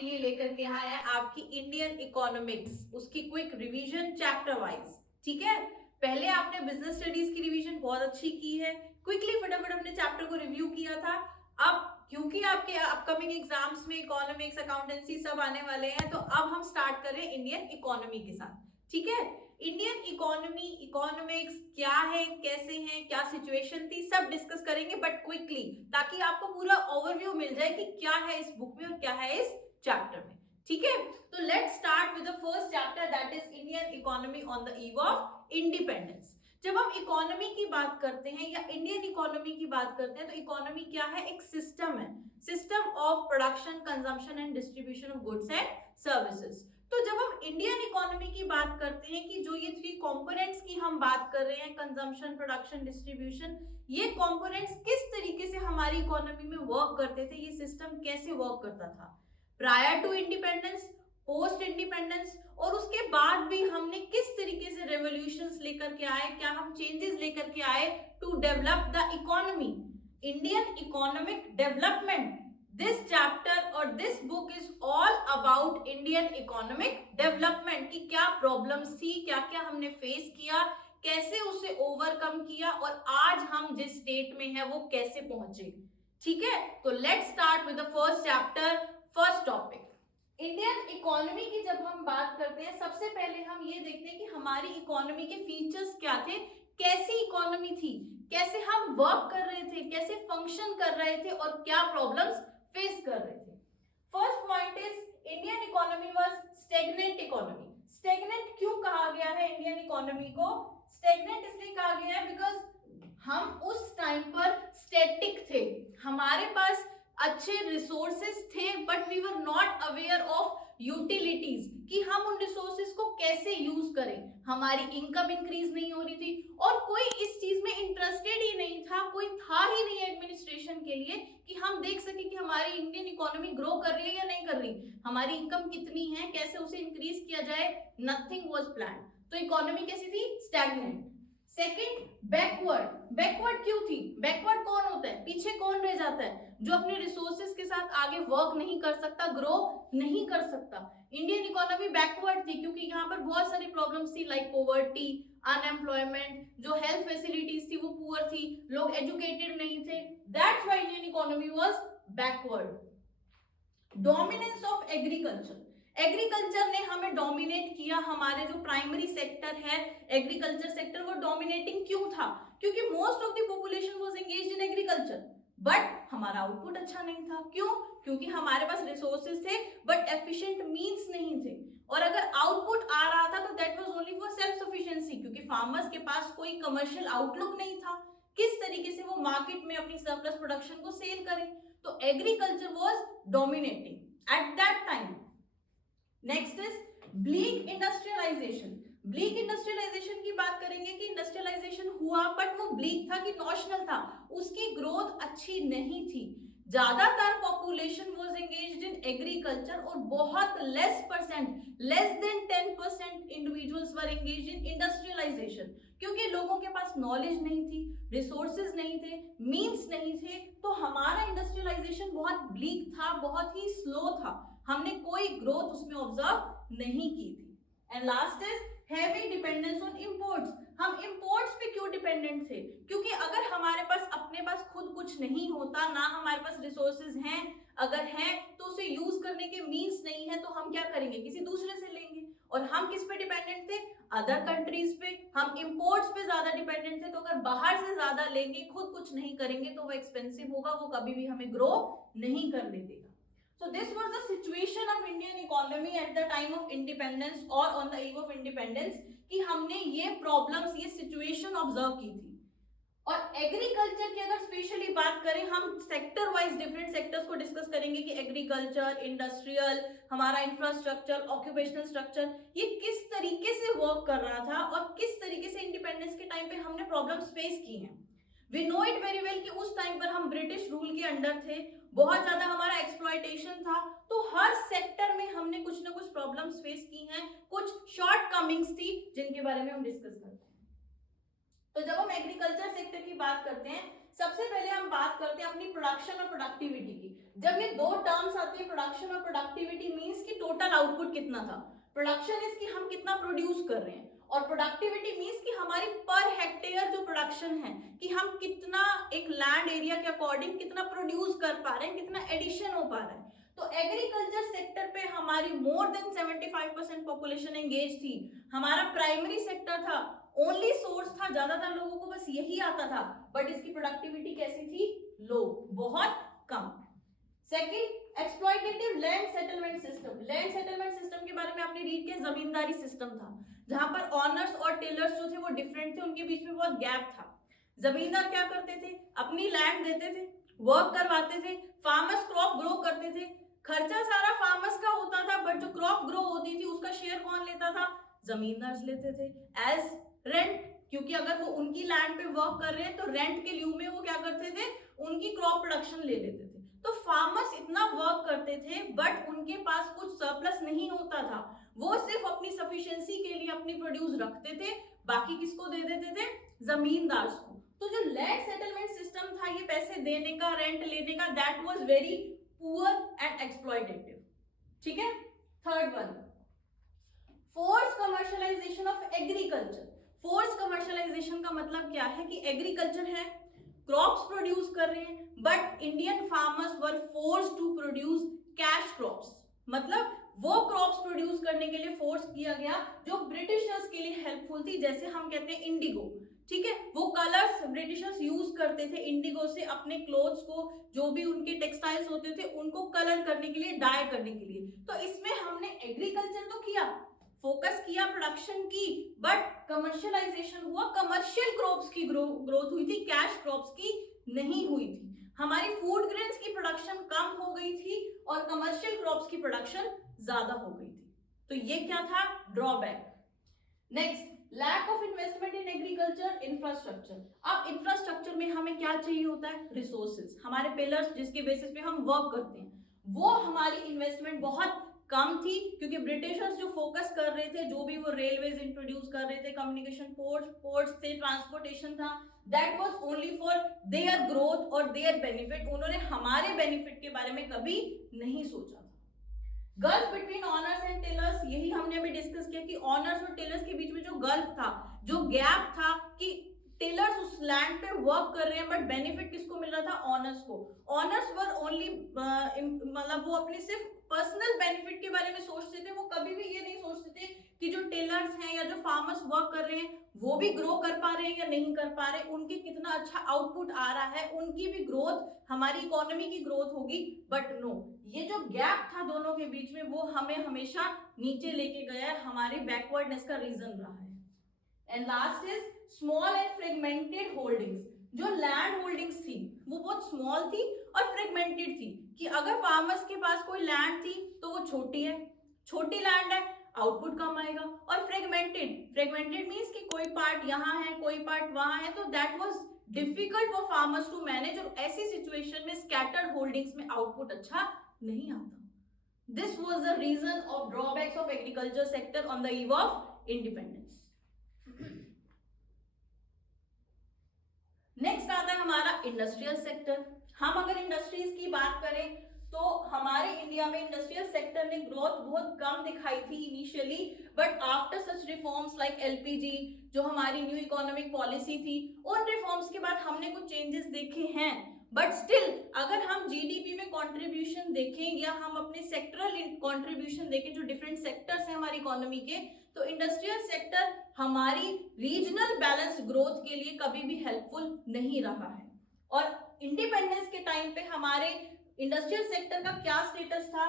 आपके लिए लेकर के आया है आपकी इंडियन इकोनॉमिक्स, उसकी क्विक रिवीजन चैप्टर वाइज। ठीक है, पहले आपने बिजनेस स्टडीज की रिवीजन बहुत अच्छी की है, क्विकली फटाफट अपने चैप्टर को रिव्यू किया था। अब क्योंकि आपके अपकमिंग एग्जाम्स में इकोनॉमिक्स, अकाउंटेंसी सब आने वाले हैं, तो अब हम स्टार्ट कर रहे हैं इंडियन इकोनॉमी के साथ। ठीक है, इंडियन इकोनॉमी, इकोनॉमिक्स क्या है, कैसे हैं, क्या सिचुएशन थी, सब डिस्कस करेंगे बट क्विकली, ताकि आपको पूरा ओवरव्यू मिल जाए कि क्या है इस बुक में और क्या है इस चैप्टर में। ठीक है, तो let's start with the first chapter, that is Indian economy on the eve of independence. जब हम इकोनॉमी की बात करते हैं या इंडियन इकोनॉमी की बात करते हैं, तो इकोनॉमी क्या है? एक सिस्टम है, system of production, consumption and distribution of goods and services. तो जब हम इंडियन इकोनॉमी की बात करते हैं कि जो ये थ्री कंपोनेंट्स की हम बात कर रहे हैं, कंजम्पशन, प्रोडक्शन, डिस्ट्रीब्यूशन, ये कंपोनेंट्स किस तरीके से हमारी इकोनॉमी में वर्क करते थे, ये सिस्टम कैसे वर्क करता था prior to independence, post independence, और उसके बाद भी हमने किस तरीके से रेवोल्यूशंस लेकर के आए, क्या हम चेंजेस लेकर के आए to develop the economy, Indian economic development. This chapter और this book is all about Indian economic development, कि क्या प्रॉब्लम्स थी, क्या क्या हमने फेस किया, कैसे उसे ओवरकम किया, और आज हम जिस स्टेट में है वो कैसे पहुंचे। ठीक है, तो let's start with the first chapter, first topic Indian economy की। जब हम बात करते हैं, सबसे पहले हम ये देखते हैं कि हमारी इकोनॉमी के फीचर्स क्या थे, कैसी इकोनॉमी थी, कैसे हम वर्क कर रहे थे, कैसे फंक्शन कर रहे थे, और क्या प्रॉब्लम्स फेस कर रहे थे। First point is Indian economy was stagnant economy. Stagnant क्यों कहा गया है इंडियन इकोनॉमी को? स्टैग्नेंट इसलिए कहा गया है बिकॉज हम उस टाइम पर स्टैटिक थे, हमारे पास अच्छे रिसोर्सेज थे, but we were not aware of utilities, कि हम उन रिसोर्सेज को कैसे यूज करें। हमारी इनकम इंक्रीज नहीं हो रही थी, और कोई इस चीज में इंटरेस्टेड ही नहीं था, कोई था ही नहीं एडमिनिस्ट्रेशन के लिए कि हम देख सके कि हमारी इंडियन इकोनॉमी ग्रो कर रही है या नहीं कर रही, हमारी इनकम कितनी है, कैसे उसे इंक्रीज किया जाए। नथिंग वाज प्लान्ड, तो इकोनॉमी कैसी थी? स्टैग्नेंट। Second, backward. बैकवर्ड क्यों थी? बैकवर्ड कौन होता है? पीछे कौन रह जाता है? जो अपने रिसोर्सेज के साथ आगे वर्क नहीं कर सकता, ग्रो नहीं कर सकता। इंडियन इकोनॉमी बैकवर्ड थी क्योंकि यहाँ पर बहुत सारी प्रॉब्लम्स थी, लाइक पॉवर्टी, अनएम्प्लॉयमेंट, जो हेल्थ फैसिलिटीज थी वो पुअर थी, लोग एजुकेटेड नहीं थे। That's why Indian economy was backward. Dominance of agriculture. Agriculture ने हमें डोमिनेट किया, हमारे जो प्राइमरी सेक्टर है एग्रीकल्चर सेक्टर, वो डोमिनेटिंग क्यों था? क्योंकि most of the population was engaged in agriculture, but हमारा आउटपुट अच्छा नहीं था। क्यों? क्योंकि हमारे पास रिसोर्सेज थे बट एफिशिएंट मींस नहीं थे, और अगर आउटपुट आ रहा था तो that was only for self sufficiency, क्योंकि फार्मर्स के पास कोई कमर्शियल आउटलुक नहीं था, किस तरीके से वो मार्केट में अपनी सरप्लस प्रोडक्शन को सेल करें। तो agriculture was dominating at that time. Next is bleak industrialization. Bleak industrialization की बात करेंगे कि इंडस्ट्रियलाइजेशन हुआ बट वो ब्लीक था कि नॉशनल था, उसकी ग्रोथ अच्छी नहीं थी। ज्यादातर population was engaged in agriculture, और बहुत less percent, less than 10% individuals were engaged in industrialization, क्योंकि लोगों के पास नॉलेज नहीं थी, रिसोर्सेज नहीं थे, मींस नहीं थे, तो हमारा इंडस्ट्रियलाइजेशन बहुत ब्लीक था, बहुत ही स्लो था, हमने कोई ग्रोथ उसमें ऑब्जर्व नहीं की थी। And last is heavy dependence on imports. हम इंपोर्ट्स पे क्यों डिपेंडेंट थे? क्योंकि अगर हमारे पास अपने पास खुद कुछ नहीं होता, ना हमारे पास रिसोर्सेज हैं, अगर हैं तो उसे यूज करने के मींस नहीं है, तो हम क्या करेंगे? किसी दूसरे से लेंगे। और हम किस पे डिपेंडेंट थे? अदर कंट्रीज पे। हम इंपोर्ट्स पे ज्यादा डिपेंडेंट थे, तो अगर बाहर से ज्यादा लेंगे, खुद कुछ नहीं करेंगे, तो वो एक्सपेंसिव होगा, वो कभी भी हमें ग्रो नहीं करने देगा। So this was the situation of Indian economy at the time of independence or on the eve of independence, कि हमने ये problems, ये situation observe की थी। और एग्रीकल्चर की अगर स्पेशली बात करें, हम सेक्टर वाइज डिफरेंट सेक्टर्स को डिस्कस करेंगे कि एग्रीकल्चर, इंडस्ट्रियल, हमारा इंफ्रास्ट्रक्चर, ऑक्यूपेशनल स्ट्रक्चर, ये किस तरीके से वर्क कर रहा था और किस तरीके से इंडिपेंडेंस के टाइम पे हमने प्रॉब्लम्स फेस की हैं। We know it very well कि उस टाइम पर हम ब्रिटिश रूल के अंडर थे, बहुत ज्यादा हमारा एक्सप्लॉयटेशन था, तो हर सेक्टर में हमने कुछ ना कुछ प्रॉब्लम्स फेस की हैं, कुछ शॉर्ट कमिंग्स थी जिनके बारे में हम डिस्कस करते हैं। तो जब हम एग्रीकल्चर सेक्टर की बात करते हैं, सबसे पहले हम बात करते हैं अपनी प्रोडक्शन और प्रोडक्टिविटी की। जब ये दो टर्म्स आते हैं, प्रोडक्शन और प्रोडक्टिविटी, मींस कि टोटल आउटपुट कितना था। प्रोडक्शन इज कि हम कितना प्रोड्यूस कर रहे हैं, और प्रोडक्टिविटी मींस कि हमारी पर हेक्टेयर जो प्रोडक्शन है, कि हम कितना एक लैंड एरिया के अकॉर्डिंग कितना प्रोड्यूस कर पा रहे हैं, कितना एडिशन हो पा रहा है। तो एग्रीकल्चर सेक्टर पे हमारी मोर देन 75% पॉपुलेशन एंगेज थी। हमारा प्राइमरी सेक्टर था, ओनली सोर्स था, ज्यादातर लोगों को बस यही आता था, बट इसकी प्रोडक्टिविटी कैसी थी? लो, बहुत कम। Second, exploitative land settlement system. Land settlement system के बारे में आपने रीड किया, जमींदारी सिस्टम था, जहां पर ऑनर्स और टेलर्स जो थे वो डिफरेंट थे, उनके बीच में बहुत गैप था। जमींदार क्या करते थे? अपनी लैंड देते थे, वर्क करवाते थे, फार्मर्स क्रॉप ग्रो करते थे, खर्चा सारा फार्मर्स का होता था, बट जो क्रॉप ग्रो होती थी उसका शेयर कौन लेता था? जमींदार लेते थे एज रेंट, क्योंकि अगर वो उनकी लैंड पे वर्क कर रहे हैं तो रेंट के लिeu में वो क्या करते थे? उनकी क्रॉप प्रोडक्शन ले लेते थे। तो फार्मर्स इतना वर्क करते थे, बट उनके पास कुछ सरप्लस नहीं होता था, वो सिर्फ अपनी सफिशिएंसी के लिए अपनी प्रोड्यूस रखते थे, बाकी किसको दे देते थे? जमींदार को। तो जो लैंड सेटलमेंट सिस्टम था, ये पैसे देने का, रेंट लेने का, that was very poor and exploitative. ठीक है। Third one, force commercialisation of agriculture. Force commercialisation का मतलब क्या है? कि एग्रीकल्चर है, क्रॉप्स प्रोड्यूस कर रहे हैं, but Indian farmers were force to produce cash crops. मतलब वो क्रॉप्स प्रोड्यूस करने के लिए फोर्स किया गया जो ब्रिटिशर्स के लिए हेल्पफुल थी, जैसे हम कहते हैं इंडिगो। ठीक है, वो कलर्स ब्रिटिशर्स यूज करते थे इंडिगो से अपने क्लोथ्स को, जो भी उनके टेक्सटाइल्स होते थे उनको कलर करने के लिए, डाई करने के लिए। तो इसमें हमने एग्रीकल्चर तो किया, फोकस किया प्रोडक्शन की, बट कमर्शियलाइजेशन हुआ, कमर्शियल क्रॉप्स की ग्रोथ हुई थी, कैश क्रॉप्स की नहीं हुई थी। हमारी फूड ग्रेन्स की प्रोडक्शन कम हो गई थी और कमर्शियल क्रॉप्स की प्रोडक्शन ज्यादा हो गई थी। तो ये क्या था? Drawback. Next, lack of investment in agriculture infrastructure. अब इंफ्रास्ट्रक्चर में हमें क्या चाहिए होता है? रिसोर्सेज, हमारे पिलर्स जिसके बेसिस पे हम वर्क करते हैं, वो हमारी इन्वेस्टमेंट बहुत कम थी, क्योंकि ब्रिटिशर्स जो फोकस कर रहे थे, जो भी वो रेलवेज इंट्रोड्यूस कर रहे थे, कम्युनिकेशन पोर्ट्स थे, ट्रांसपोर्टेशन था, that was only for their growth और देयर बेनिफिट। उन्होंने हमारे बेनिफिट के बारे में कभी नहीं सोचा था। Gulf between owners and tillers, यही हमने अभी डिस्कस किया कि ऑनर्स और टेलर्स के बीच में जो गल्फ था, जो गैप था, कि टेलर्स उस लैंड पे वर्क कर रहे हैं, बट बेनिफिट किसको मिल रहा था? ऑनर्स को। ऑनर्स वर ओनली, मतलब वो अपने सिर्फ पर्सनल बेनिफिट के बारे में सोचते थे, वो कभी भी ये नहीं सोचते थे कि जो टेलर्स हैं या जो फार्मर्स वर्क कर रहे हैं वो भी ग्रो कर पा रहे हैं या नहीं कर पा रहे, उनके कितना अच्छा आउटपुट आ रहा है, उनकी भी ग्रोथ, हमारी इकोनॉमी की ग्रोथ होगी। बट नो, ये जो गैप था दोनों के बीच में, वो हमें हमेशा नीचे लेके गया है, हमारी बैकवर्डनेस का रीजन रहा है। And last is small and fragmented holdings. जो लैंड होल्डिंग्स थी वो बहुत स्मॉल थी और फ्रेगमेंटेड थी, कि अगर फार्मर्स के पास कोई लैंड थी तो वो छोटी है, छोटी लैंड है, आउटपुट कम आएगा। और फ्रेगमेंटेड मींस कि कोई पार्ट यहाँ है, कोई पार्ट वहां है, तो that was difficult for farmers to manage, और ऐसी सिचुएशन में स्कैटर्ड होल्डिंग्स में आउटपुट अच्छा नहीं आता। This was the reason of drawbacks of agriculture sector on the eve of independence. Next आता है हमारा इंडस्ट्रियल सेक्टर। हम अगर इंडस्ट्रीज की बात करें तो हमारे इंडिया में इंडस्ट्रियल सेक्टर ने ग्रोथ बहुत कम दिखाई थी initially, but after such reforms like LPG, जो हमारी न्यू इकोनॉमिक पॉलिसी थी, उन रिफॉर्म्स के बाद हमने कुछ चेंजेस देखे हैं। बट स्टिल अगर हम जीडीपी में कंट्रीब्यूशन देखें या हम अपने सेक्टरल कंट्रीब्यूशन देखें, जो डिफरेंट सेक्टर्स हैं हमारी इकोनॉमी के, तो इंडस्ट्रियल सेक्टर हमारी रीजनल बैलेंस ग्रोथ के लिए कभी भी हेल्पफुल नहीं रहा है। और इंडिपेंडेंस के टाइम पे हमारे इंडस्ट्रियल सेक्टर का क्या स्टेटस था?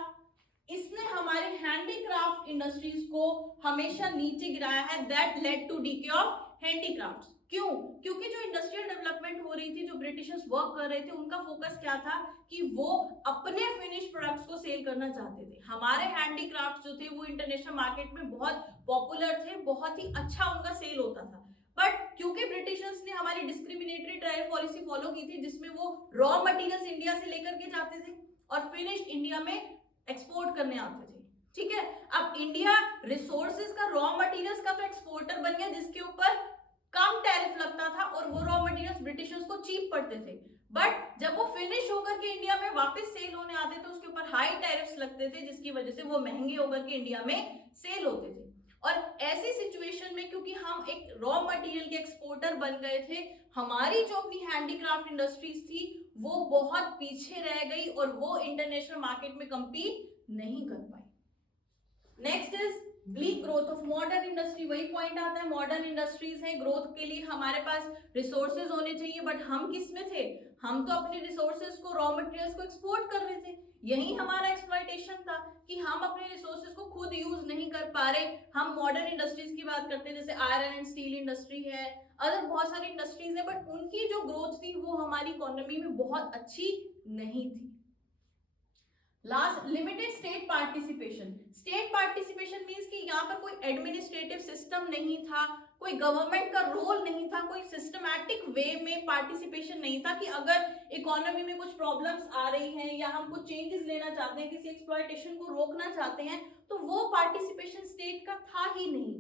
इसने हमारे हैंडीक्राफ्ट इंडस्ट्रीज को हमेशा नीचे गिराया है, that led to decay of handicrafts. क्यों? क्योंकि जो इंडस्ट्रियल डेवलपमेंट हो रही थी, जो ब्रिटिशर्स वर्क कर रहे थे, उनका फोकस क्या था कि वो अपने फिनिश प्रोडक्ट्स को सेल करना चाहते थे। हमारे हैंडीक्राफ्ट्स जो थे वो इंटरनेशनल मार्केट में बहुत पॉपुलर थे, बहुत ही अच्छा उनका सेल होता था। बट क्योंकि ब्रिटिशर्स ने हमारी डिस्क्रिमिनेटरी टैरिफ पॉलिसी फॉलो की थी, जिसमें वो रॉ मटेरियल्स इंडिया से लेकर के जाते थे और फिनिश्ड इंडिया में एक्सपोर्ट करने आते थे। ठीक है, अब इंडिया रिसोर्सेज का, रॉ मटेरियल्स का तो एक्सपोर्टर बन गया, जिसके ऊपर कम टैरिफ लगता था और वो रॉ मटेरियल्स ब्रिटिशर्स को चीप पड़ते थे। बट जब वो फिनिश होकर के इंडिया में वापस सेल होने आते थे उसके ऊपर हाई टैरिफ्स लगते थे, जिसकी वजह से वो महंगे होकर के इंडिया में सेल होते थे। और ऐसी सिचुएशन में क्योंकि हम एक रॉ मटेरियल के एक्सपोर्टर बन गए थे, हमारी जो अपनी हैंडीक्राफ्ट इंडस्ट्रीज थी वो बहुत पीछे रह गई और वो इंटरनेशनल मार्केट में compete नहीं कर पाई। Next is bleak growth of modern industry. वही पॉइंट आता है, मॉडर्न इंडस्ट्रीज है, ग्रोथ के लिए हमारे पास रिसोर्सेज होने चाहिए, बट हम किस में थे, हम तो अपने रिसोर्सेज को, रॉ मटेरियल्स को एक्सपोर्ट कर रहे थे। यही हमारा एक्सप्लॉयटेशन था कि हम अपने रिसोर्सेज को खुद यूज नहीं कर पा रहे। हम मॉडर्न इंडस्ट्रीज की बात करते हैं, जैसे आयरन एंड स्टील इंडस्ट्री है, अदर बहुत सारी इंडस्ट्रीज है, बट उनकी जो ग्रोथ थी वो हमारी इकोनॉमी में बहुत अच्छी नहीं थी। Last, limited state participation. State participation means कि यहाँ पर कोई एडमिनिस्ट्रेटिव सिस्टम नहीं था, कोई गवर्नमेंट का रोल नहीं था, कोई सिस्टमैटिक वे में पार्टिसिपेशन नहीं था कि अगर इकोनॉमी में कुछ प्रॉब्लम्स आ रही हैं या हम कुछ चेंजेस लेना चाहते हैं, किसी एक्सप्लॉयटेशन को रोकना चाहते हैं, तो वो पार्टिसिपेशन स्टेट का था ही नहीं।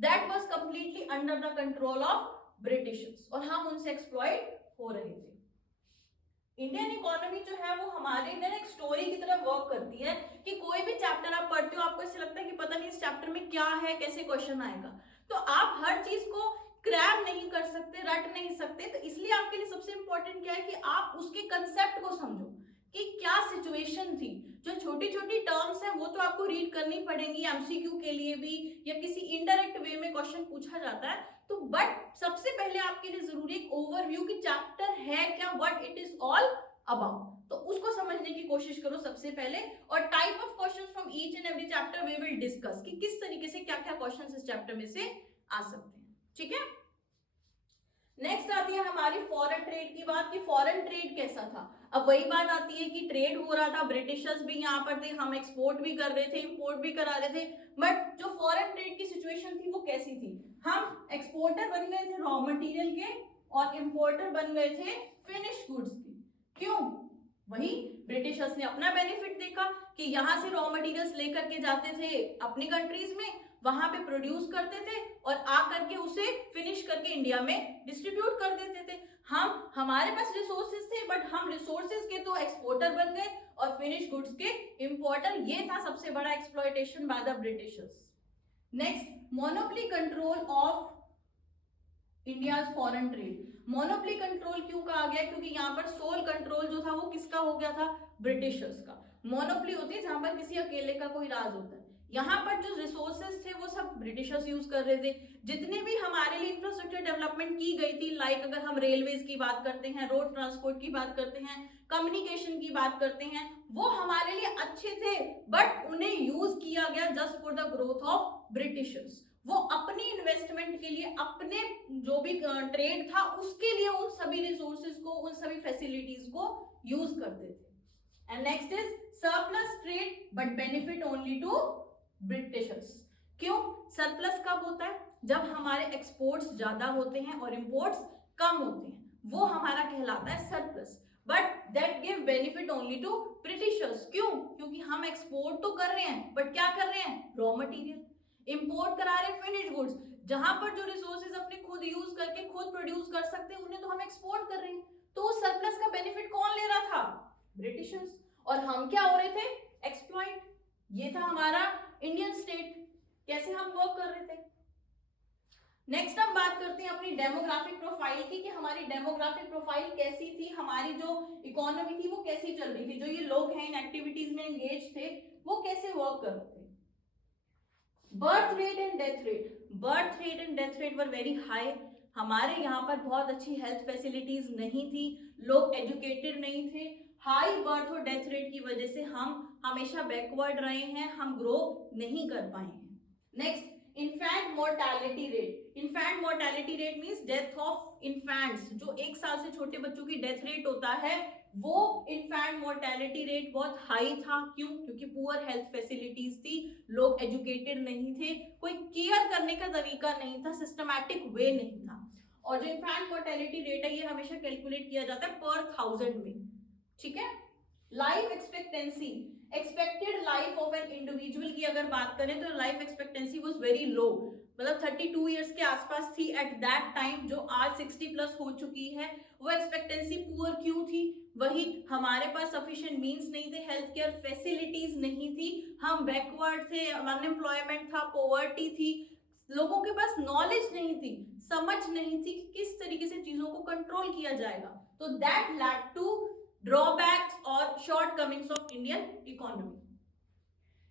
That was completely under the control of Britishers और हम उनसे एक्सप्लॉयट हो रहे थे। इंडियन इकोनॉमी जो है वो हमारे इधर एक स्टोरी की तरह वर्क करती है कि कोई भी चैप्टर आप पढ़ते हो आपको ऐसे लगता है कि पता नहीं इस चैप्टर में क्या है, कैसे क्वेश्चन आएगा, तो आप हर चीज को क्रैब नहीं कर सकते, रट नहीं सकते। तो इसलिए आपके लिए सबसे इंपॉर्टेंट क्या है कि आप उसके कंसेप्ट को समझो कि क्या सिचुएशन थी। जो छोटी छोटी टर्म्स हैं वो तो आपको रीड करनी पड़ेंगी एमसीक्यू के लिए भी, या किसी इनडायरेक्ट वे में क्वेश्चन पूछा जाता है तो, बट सबसे पहले आपके लिए जरूरी एक ओवरव्यू कि चैप्टर है क्या, what it is all about, तो उसको समझने की कोशिश करो सबसे पहले। और type of questions from each and every chapter we will discuss कि किस तरीके से क्या क्या क्वेश्चंस इस चैप्टर में से आ सकते हैं, ठीक है। नेक्स्ट आती है हमारी फॉरेन ट्रेड की बात कि फॉरेन ट्रेड कैसा था। अब वही बात आती है कि ट्रेड हो रहा था, ब्रिटिशर्स भी यहाँ पर थे, हम एक्सपोर्ट भी कर रहे थे, इंपोर्ट भी करा रहे थे, बट जो फॉरेन ट्रेड की सिचुएशन थी वो कैसी थी, हम एक्सपोर्टर बन गए थे रॉ मटेरियल के और इंपोर्टर बन गए थे फिनिश गुड्स के। क्यों, वही ब्रिटिशर्स ने अपना बेनिफिट देखा कि यहाँ से रॉ मटेरियल्स लेकर के जाते थे अपनी कंट्रीज में, वहां पे प्रोड्यूस करते थे और आ करके उसे फिनिश करके इंडिया में डिस्ट्रीब्यूट कर देते थे। हम, हमारे पास रिसोर्सेज थे बट हम रिसोर्सेज के तो एक्सपोर्टर बन गए और फिनिश गुड्स के इंपोर्टर। ये था सबसे बड़ा exploitation by the Britishers. Next, monopoly control of India's foreign trade. Monopoly control क्यों कहा गया, क्योंकि यहाँ पर सोल कंट्रोल जो था वो किसका हो गया था, ब्रिटिशर्स का। मोनोपोली होती है जहां पर किसी अकेले का कोई राज होता है, यहाँ पर जो रिसोर्सेज थे वो सब ब्रिटिशर्स यूज कर रहे थे। जितने भी हमारे लिए इंफ्रास्ट्रक्चर डेवलपमेंट की गई थी, लाइक अगर हम रेलवेज की बात करते हैं, रोड ट्रांसपोर्ट की बात करते हैं, कम्युनिकेशन की बात करते हैं, वो हमारे लिए अच्छे थे बट उन्हें यूज किया गया just for the growth of Britishers. वो अपनी इन्वेस्टमेंट के लिए, अपने जो भी ट्रेड था उसके लिए उन सभी रिसोर्सेज को, उन सभी फैसिलिटीज को यूज करते थे। And next is surplus trade but benefit only to Britishers. क्यों, सरप्लस कब होता है, जब हमारे एक्सपोर्ट्स ज्यादा होते हैं और इंपोर्ट्स कम होते हैं, वो हमारा कहलाता है surplus. But that give benefit only to Britishers. क्यों, क्योंकि हम एक्सपोर्ट तो कर रहे हैं बट क्या कर रहे हैं, रॉ मटेरियल इंपोर्ट करा रहे हैं, फिनिश गुड्स। जहां पर जो रिसोर्सेज अपने खुद यूज करके खुद प्रोड्यूस कर सकते हैं उन्हें तो हम एक्सपोर्ट कर रहे हैं, तो उस सरप्लस का बेनिफिट कौन ले रहा था, ब्रिटिशर्स। और हम क्या हो रहे थे, एक्सप्लॉइट। ये था हमारा इंडियन स्टेट, कैसे हम वर्क कर रहे थे। नेक्स्ट हम बात करते हैं अपनी डेमोग्राफिक प्रोफाइल की कि हमारी डेमोग्राफिक प्रोफाइल कैसी थी, हमारी जो इकोनॉमी थी वो कैसी चल रही थी, जो ये लोग हैं इन एक्टिविटीज में एंगेज थे वो कैसे वर्क कर रहे थे। Birth rate and death rate, birth rate and death rate were very high. हमारे यहाँ पर बहुत अच्छी हेल्थ फैसिलिटीज नहीं थी, लोग एजुकेटेड नहीं थे, हाई बर्थ और डेथ रेट की वजह से हम हमेशा बैकवर्ड रहे हैं, हम ग्रो नहीं कर पाए हैं। Next, infant mortality rate. Infant mortality rate means death of infants, जो 1 साल से छोटे बच्चों की डेथ रेट होता है वो इन्फेंट मोर्टेलिटी रेट बहुत हाई था। क्यों, क्योंकि पुअर हेल्थ फैसिलिटीज थी, लोग एजुकेटेड नहीं थे, कोई केयर करने का तरीका नहीं था, सिस्टमैटिक वे नहीं था। और जो इन्फेंट मोर्टेलिटी रेट है ये हमेशा कैलकुलेट किया जाता है पर 1000 में, ठीक है। Life expectancy, expected life of an individual की अगर बात करें तो life expectancy was very low. मतलब 32 ईयर्स के आसपास थी एट दैट टाइम, जो आज 60 प्लस हो चुकी है। वो एक्सपेक्टेंसी पुअर क्यों थी? वही, हमारे पास सफिशिएंट मींस नहीं थे, हेल्थ केयर फैसिलिटीज नहीं थी, हम बैकवर्ड थे, अनएम्प्लॉयमेंट था, पॉवर्टी थी, लोगों के पास नॉलेज नहीं थी, समझ नहीं थी कि किस तरीके से चीजों को कंट्रोल किया जाएगा। तो दैट लैड टू ड्रॉबैक्स और shortcomings of Indian economy.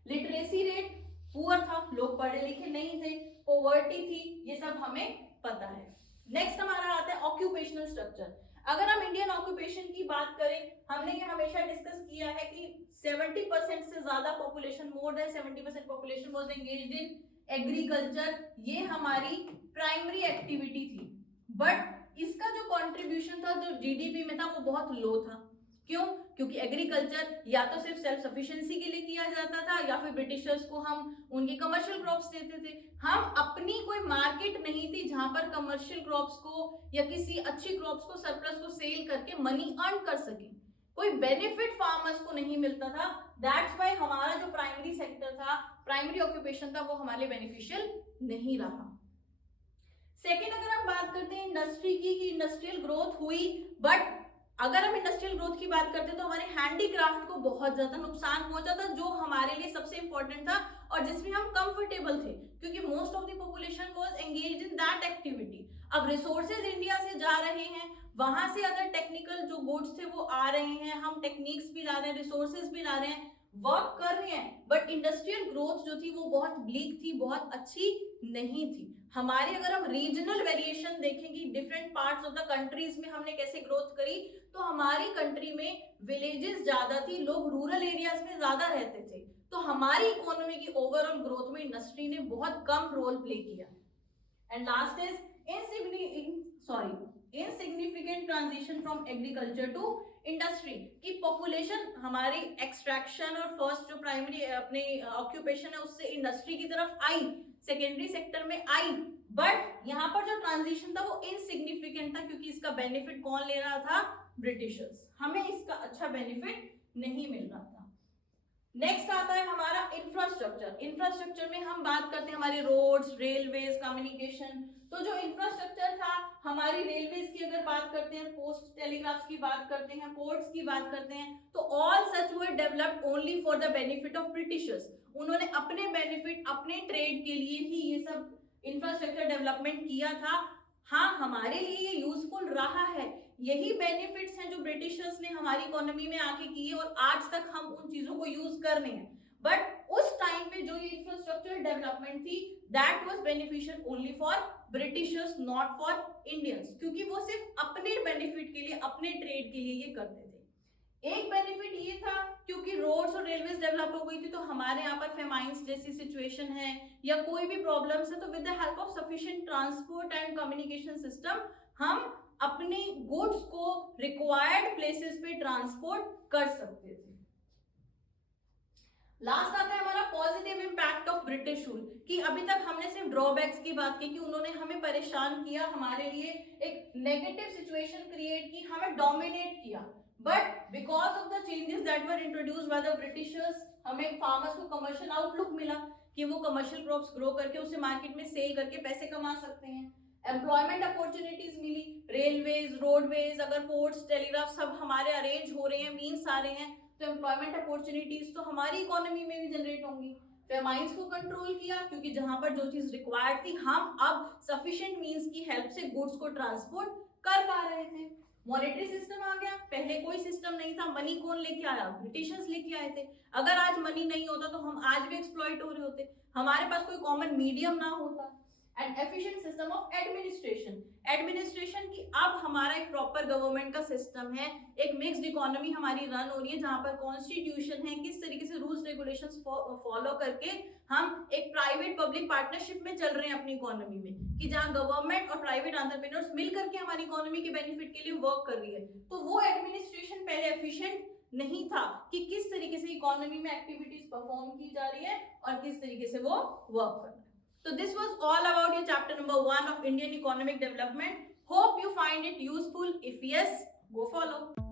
Literacy rate poor था, लोग पढ़े लिखे नहीं थे, पॉवर्टी थी, ये सब हमें पता है। नेक्स्ट हमारा आता है ऑक्यूपेशनल स्ट्रक्चर। अगर हम इंडियन ऑक्यूपेशन की बात करें, हमने ये हमेशा डिस्कस किया है कि 70% से ज्यादा population, more than 70% population was engaged in agriculture. ये हमारी प्राइमरी एक्टिविटी थी, बट इसका जो कंट्रीब्यूशन था जो जीडीपी में था वो बहुत लो था। क्यों? क्योंकि एग्रीकल्चर या तो सिर्फ सेल्फ सफिशिएंसी के लिए किया जाता था, या फिर ब्रिटिशर्स को हम उनके कमर्शियल क्रॉप्स देते थे। हम अपनी कोई मार्केट नहीं थी जहां पर कमर्शियल क्रॉप्स को या किसी अच्छी क्रॉप्स को, सरप्लस को सेल करके मनी अर्न कर सके। कोई बेनिफिट फार्मर्स को नहीं मिलता था। दैट्स व्हाई हमारा जो प्राइमरी सेक्टर था, प्राइमरी ऑक्यूपेशन था, वो हमारे लिए बेनिफिशियल नहीं रहा। सेकेंड, अगर हम बात करते हैं इंडस्ट्री की, कि इंडस्ट्रियल ग्रोथ हुई, बट अगर हम इंडस्ट्रियल ग्रोथ की बात करते हैं तो हमारे हैंडीक्राफ्ट को बहुत ज्यादा नुकसान पहुंचा था, जो हमारे लिए सबसे इंपॉर्टेंट था और जिसमें हम कंफर्टेबल थे, क्योंकि most of the population was engaged in that activity. अब रिसोर्सेज इंडिया से जा रहे हैं, वहां से अदर टेक्निकल जो गुड्स थे वो आ रहे हैं, हम टेक्निक्स भी ला रहे हैं, रिसोर्सेज भी ला रहे हैं, वर्क कर रहे हैं, बट इंडस्ट्रियल ग्रोथ जो थी वो बहुत ब्लीक थी, बहुत अच्छी नहीं थी। हमारे अगर हम रीजनल वेरिएशन देखेंगे, different parts of the countries में हमने कैसे ग्रोथ करी, तो हमारी कंट्री में विलेजेस ज्यादा थी, लोग रूरल एरियाज में ज्यादा रहते थे, तो हमारी इकोनॉमी की ओवरऑल ग्रोथ में इंडस्ट्री ने बहुत कम रोल प्ले किया। And last is insignificant transition from agriculture to industry, की पॉपुलेशन हमारी एक्सट्रैक्शन और फर्स्ट जो प्राइमरी अपनी ऑक्यूपेशन है उससे इंडस्ट्री की तरफ आई, सेकेंडरी सेक्टर में आई, बट यहाँ पर जो ट्रांजिशन था वो इनसिग्निफिकेंट था, क्योंकि इसका बेनिफिट कौन ले रहा था? ब्रिटिशर्स। हमें इसका अच्छा बेनिफिट नहीं मिल रहा था। नेक्स्ट आता है हमारा इंफ्रास्ट्रक्चर। इंफ्रास्ट्रक्चर में हम बात करते हैं हमारे रोड्स, रेलवेज, कम्युनिकेशन। तो जो इंफ्रास्ट्रक्चर था, हमारी रेलवेज की अगर बात करते हैं, पोस्ट टेलीग्राफ्स की बात करते हैं, पोर्ट्स की बात करते हैं, तो all such were developed only for the benefit of Britishers. उन्होंने अपने बेनिफिट, अपने ट्रेड के लिए ही ये सब इंफ्रास्ट्रक्चर डेवलपमेंट किया था। हाँ, हमारे लिए ये यूजफुल रहा है, यही बेनिफिट्स हैं जो ब्रिटिशर्स ने हमारी इकोनॉमी में आके किए और आज तक हम उन चीजों को यूज कर रहे हैं। बट उस टाइम पे जो ये इंफ्रास्ट्रक्चर डेवलपमेंट थी, that was beneficial only for Britishers, not for Indians, क्योंकि वो सिर्फ अपने बेनिफिट के लिए, अपने ट्रेड के लिए ये करते थे। एक बेनिफिट ये था, क्योंकि रोड्स और रेलवेज डेवलप हो गई थी, तो हमारे यहाँ पर फेमाइंस जैसी सिचुएशन है या कोई भी प्रॉब्लम्स है, तो with the help of sufficient transport and communication system हम अपने गुड्स को रिक्वायर्ड प्लेसेस पे ट्रांसपोर्ट कर सकते थे। लास्ट आता है हमारा positive impact of British rule, कि अभी तक हमने सिर्फ ड्रॉबैक्स की बात की कि उन्होंने हमें परेशान किया, हमारे लिए एक नेगेटिव सिचुएशन क्रिएट की, हमें डोमिनेट किया, but because of the changes that were introduced by the Britishers, हमें फार्मर्स को कमर्शियल आउटलुक मिला कि वो कमर्शियल क्रॉप्स ग्रो करके उसे मार्केट में सेल करके पैसे कमा सकते हैं, एम्प्लॉयमेंट अपॉर्चुनिटीज मिली, रेलवेज, रोडवेज, अगर पोर्ट्स, टेलीग्राफ सब हमारे अरेंज हो रहे हैं, मीन्स आ रहे हैं, तो एम्प्लॉयमेंट अपॉर्चुनिटीज तो हमारी इकोनॉमी में भी जनरेट होंगी। फेमाइंस को कंट्रोल किया, क्योंकि जहां पर जो चीज रिक्वायर्ड थी, हम अब सफिशिएंट मींस की हेल्प से गुड्स को ट्रांसपोर्ट कर पा रहे थे। मॉनेटरी सिस्टम आ गया, पहले कोई सिस्टम नहीं था। मनी कौन लेके आया? ब्रिटिशर्स लेके आए थे। अगर आज मनी नहीं होता तो हम आज भी एक्सप्लॉइट हो रहे होते, हमारे पास कोई कॉमन मीडियम ना होता। And efficient system of administration, administration की अब हमारा एक प्रॉपर गवर्नमेंट का सिस्टम है, एक मिक्स्ड इकोनॉमी हमारी रन हो रही है, जहां पर कॉन्स्टिट्यूशन है, किस तरीके से रूल्स रेगुलेशंस फॉलो करके हम एक प्राइवेट पब्लिक पार्टनरशिप में चल रहे हैं अपनी इकोनॉमी में, कि जहां गवर्नमेंट और प्राइवेट एंटरप्रेन्योर्स मिलकर के हमारी इकोनॉमी के बेनिफिट के लिए वर्क कर रही है। तो वो एडमिनिस्ट्रेशन पहले एफिशिएंट नहीं था कि किस तरीके से इकोनॉमी में एक्टिविटीज परफॉर्म की जा रही है और किस तरीके से वो वर्क कर रहा है। So this was all about your chapter number 1 of Indian economic development. Hope you find it useful. If yes, go follow.